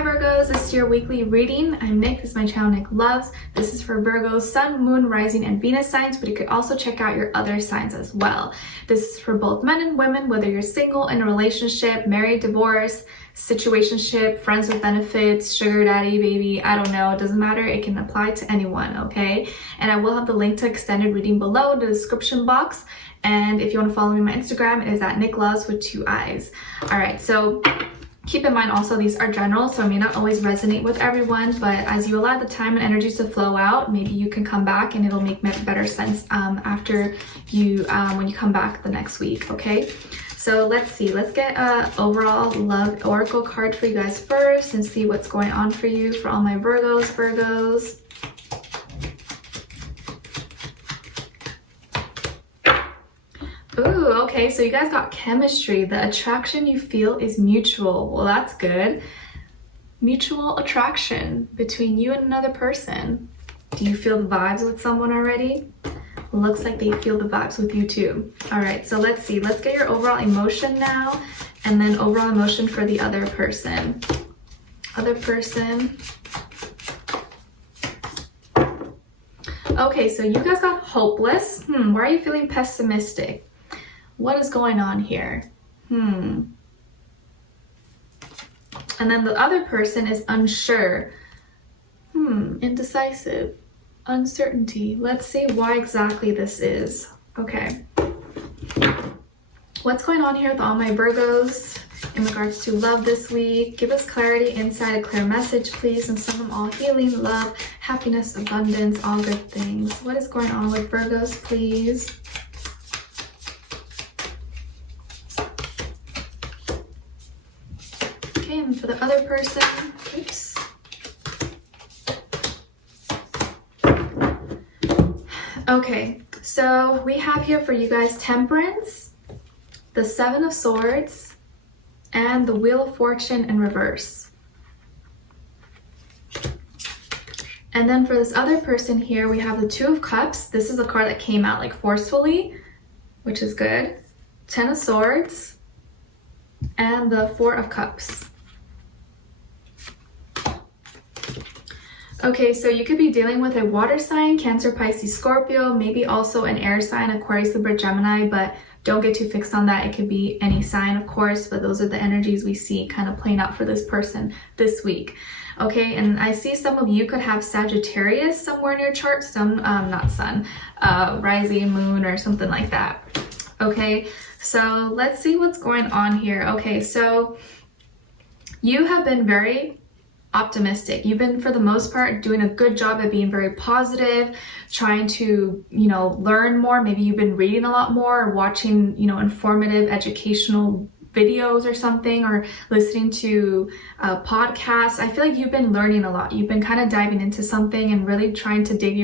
Hi Virgos, this is your weekly reading. I'm Nick, this is my channel Nicloves. This is for Virgos, Sun, Moon, Rising, and Venus signs, but you could also check out your other signs as well. This is for both men and women, whether you're single, in a relationship, married, divorced, situationship, friends with benefits, sugar daddy, baby, I don't know, it doesn't matter, it can apply to anyone, okay? And I will have the link to extended reading below in the description box. And if you want to follow me on my Instagram, it is at Nicloves with 2 eyes. All right, so keep in mind also these are general, so it may not always resonate with everyone, but as you allow the time and energies to flow out, maybe you can come back and it'll make better sense after you when you come back the next week, okay? So let's see, let's get a overall love oracle card for you guys first and see what's going on for you for all my Virgos. Ooh, okay, so you guys got chemistry. The attraction you feel is mutual. Well, that's good. Mutual attraction between you and another person. Do you feel the vibes with someone already? Looks like they feel the vibes with you too. All right, so let's see. Let's get your overall emotion now, and then overall emotion for the other person. Other person. Okay, so you guys got hopeless. Why are you feeling pessimistic? What is going on here? And then the other person is unsure. Indecisive. Uncertainty. Let's see why exactly this is. Okay. What's going on here with all my Virgos in regards to love this week? Give us clarity, insight, a clear message, please, and send them all healing, love, happiness, abundance, all good things. What is going on with Virgos, please? Okay, and for the other person, oops. Okay, so we have here for you guys Temperance, the 7 of Swords, and the Wheel of Fortune in reverse. And then for this other person here, we have the 2 of Cups. This is a card that came out like forcefully, which is good. 10 of Swords, and the 4 of Cups. Okay, so you could be dealing with a water sign, Cancer, Pisces, Scorpio, maybe also an air sign, Aquarius, Libra, Gemini, but don't get too fixed on that. It could be any sign, of course, but those are the energies we see kind of playing out for this person this week. Okay, and I see some of you could have Sagittarius somewhere in your chart, some, not sun, rising, moon, or something like that. Okay, so let's see what's going on here. Okay, so you have been very optimistic. You've been, for the most part, doing a good job at being very positive, trying to, learn more. Maybe you've been reading a lot more, watching, informative, educational videos or something, or listening to podcasts. I feel like you've been learning a lot. You've been kind of diving into something and really trying to dig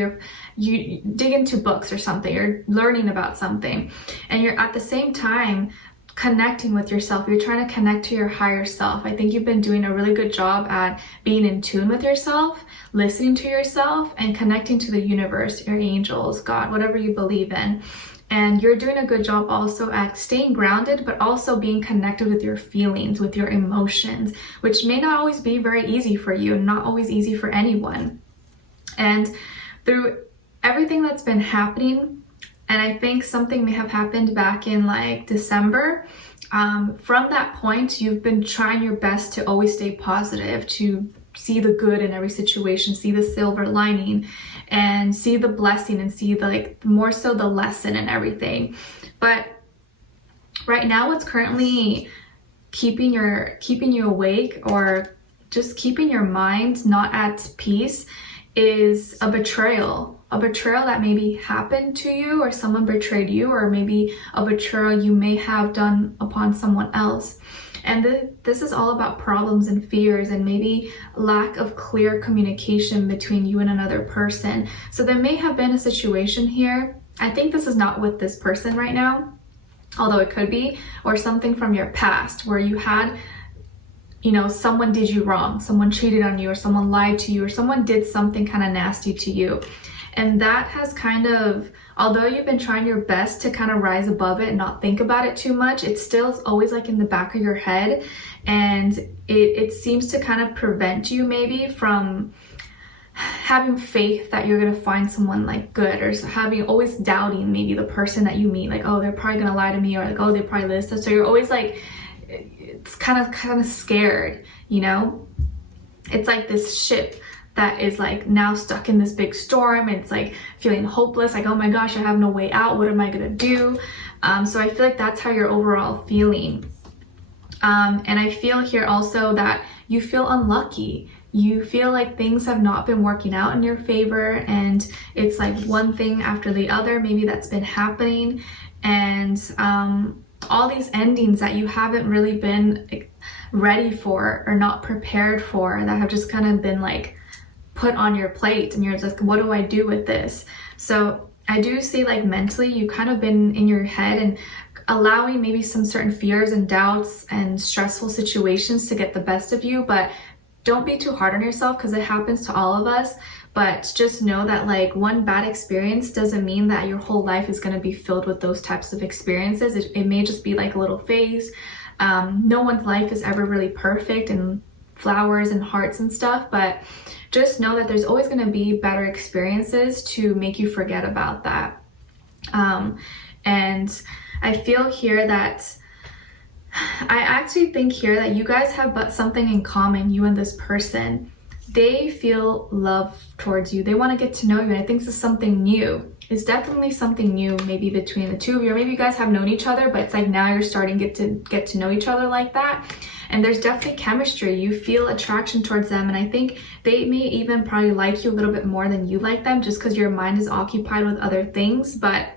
into books or something. You're learning about something, and you're at the same time connecting with yourself. You're trying to connect to your higher self. I think you've been doing a really good job at being in tune with yourself, listening to yourself, and connecting to the universe, your angels, God, whatever you believe in. And you're doing a good job also at staying grounded, but also being connected with your feelings, with your emotions, which may not always be very easy for you, not always easy for anyone. And through everything that's been happening, and I think something may have happened back in like December. From that point, you've been trying your best to always stay positive, to see the good in every situation, see the silver lining, and see the blessing, and see the more so the lesson and everything. But right now, what's currently keeping you awake, or just keeping your mind not at peace, is a betrayal. A betrayal that maybe happened to you, or someone betrayed you, or maybe a betrayal you may have done upon someone else. And this is all about problems and fears, and maybe lack of clear communication between you and another person. So there may have been a situation here. I think this is not with this person right now, although it could be, or something from your past where you had, someone did you wrong, someone cheated on you, or someone lied to you, or someone did something kind of nasty to you. And that has kind of, although you've been trying your best to kind of rise above it and not think about it too much, it's still always like in the back of your head. And it seems to kind of prevent you maybe from having faith that you're gonna find someone like good, or always doubting maybe the person that you meet, like, oh, they're probably gonna lie to me, or like, oh, they probably this. So you're always like, it's kind of scared, you know? It's like this ship that is like now stuck in this big storm. It's like feeling hopeless, like, oh my gosh, I have no way out, what am I gonna do? So I feel like that's how you're overall feeling. And I feel here also that you feel unlucky. You feel like things have not been working out in your favor, and it's like one thing after the other maybe that's been happening, and all these endings that you haven't really been ready for or not prepared for, that have just kind of been like put on your plate, and you're just, what do I do with this? So I do see like mentally you kind of been in your head and allowing maybe some certain fears and doubts and stressful situations to get the best of you, but don't be too hard on yourself, because it happens to all of us. But just know that like one bad experience doesn't mean that your whole life is going to be filled with those types of experiences. It may just be like a little phase. No one's life is ever really perfect and flowers and hearts and stuff, but just know that there's always going to be better experiences to make you forget about that. And I feel here that I actually think here that you guys have something in common, you and this person. They feel love towards you. They want to get to know you. And I think this is something new. It's definitely something new, maybe between the two of you, or maybe you guys have known each other, but it's like now you're starting to get to know each other like that. And there's definitely chemistry. You feel attraction towards them. And I think they may even probably like you a little bit more than you like them, just because your mind is occupied with other things. But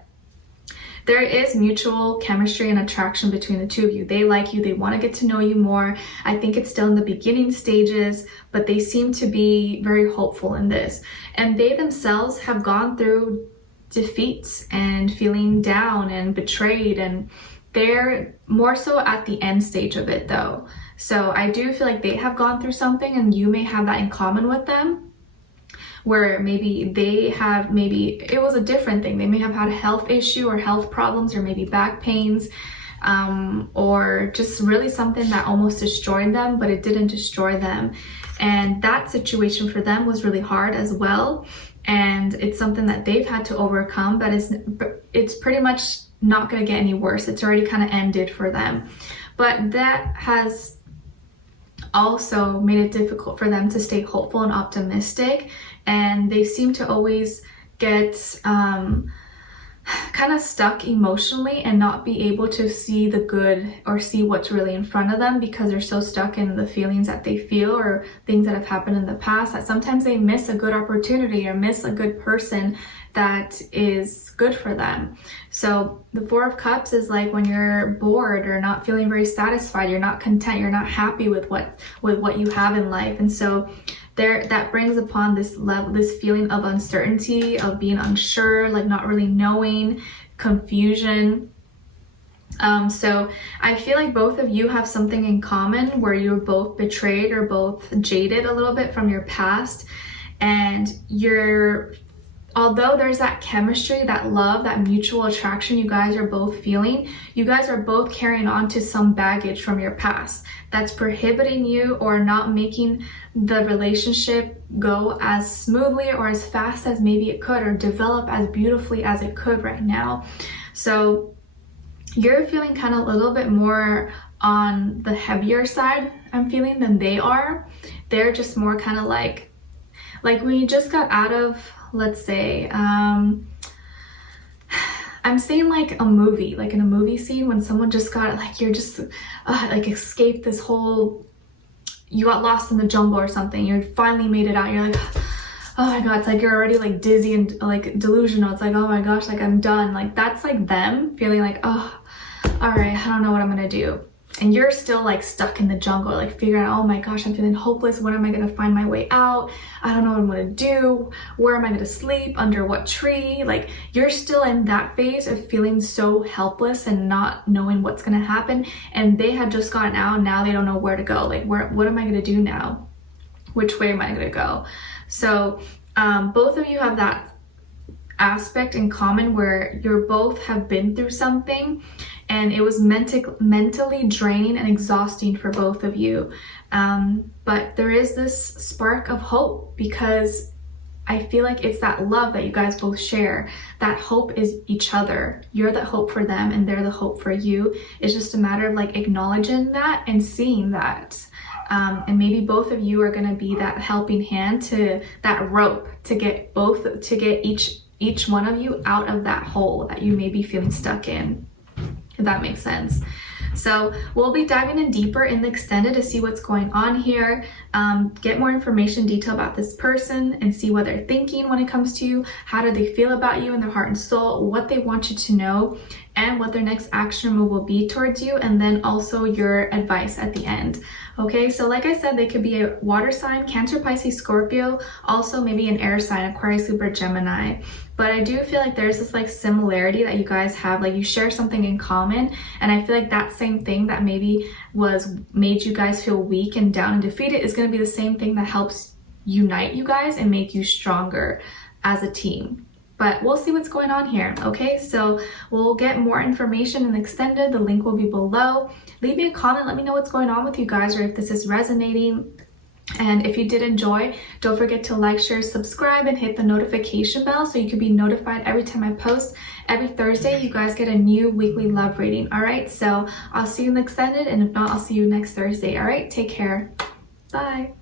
there is mutual chemistry and attraction between the two of you. They like you, they want to get to know you more. I think it's still in the beginning stages, but they seem to be very hopeful in this. And they themselves have gone through defeats and feeling down and betrayed, and they're more so at the end stage of it though. So I do feel like they have gone through something, and you may have that in common with them, where maybe it was a different thing. They may have had a health issue or health problems, or maybe back pains, or just really something that almost destroyed them, but it didn't destroy them. And that situation for them was really hard as well. And it's something that they've had to overcome, but it's pretty much not going to get any worse. It's already kind of ended for them. But that has also made it difficult for them to stay hopeful and optimistic. And they seem to always get kind of stuck emotionally and not be able to see the good or see what's really in front of them, because they're so stuck in the feelings that they feel or things that have happened in the past, that sometimes they miss a good opportunity or miss a good person that is good for them. So the Four of Cups is like when you're bored or not feeling very satisfied, you're not content, you're not happy with what you have in life. And so that brings upon this feeling of uncertainty, of being unsure, like not really knowing, confusion. So I feel like both of you have something in common, where you're both betrayed or both jaded a little bit from your past, and although there's that chemistry, that love, that mutual attraction you guys are both feeling, you guys are both carrying on to some baggage from your past that's prohibiting you or not making the relationship go as smoothly or as fast as maybe it could, or develop as beautifully as it could right now. So you're feeling kind of a little bit more on the heavier side, I'm feeling, than they are. They're just more kind of like when you just got out of, let's say, I'm saying like a movie, like in a movie scene, when someone just got, like, you're just like escaped this whole, you got lost in the jungle or something, you finally made it out, you're like, oh my god, it's like you're already like dizzy and like delusional, it's like, oh my gosh, like I'm done. Like that's like them feeling like, oh, all right, I don't know what I'm gonna do. And you're still like stuck in the jungle, like figuring out, oh my gosh, I'm feeling hopeless. When am I gonna find my way out? I don't know what I'm gonna do. Where am I gonna sleep? Under what tree? Like you're still in that phase of feeling so helpless and not knowing what's gonna happen. And they had just gotten out, and now they don't know where to go. Like what am I gonna do now? Which way am I gonna go? So both of you have that aspect in common where you're both have been through something and it was mentally draining and exhausting for both of you. But there is this spark of hope, because I feel like it's that love that you guys both share. That hope is each other. You're the hope for them and they're the hope for you. It's just a matter of like acknowledging that and seeing that. And maybe both of you are going to be that helping hand, to that rope, to get each one of you out of that hole that you may be feeling stuck in, if that makes sense. So we'll be diving in deeper in the extended to see what's going on here, get more information, detail about this person, and see what they're thinking when it comes to you. How do they feel about you in their heart and soul, what they want you to know, and what their next action move will be towards you, and then also your advice at the end. Okay, so like I said, they could be a water sign, Cancer, Pisces, Scorpio, also maybe an air sign, Aquarius, Libra, Gemini. But I do feel like there's this like similarity that you guys have, like you share something in common. And I feel like that same thing that maybe made you guys feel weak and down and defeated is going to be the same thing that helps unite you guys and make you stronger as a team. But we'll see what's going on here. Okay, so we'll get more information in the extended. The link will be below. Leave me a comment. Let me know what's going on with you guys, or if this is resonating. And if you did enjoy, don't forget to like, share, subscribe, and hit the notification bell so you can be notified every time I post. Every Thursday, you guys get a new weekly love reading. All right, so I'll see you in the extended, and if not, I'll see you next Thursday. All right, take care. Bye.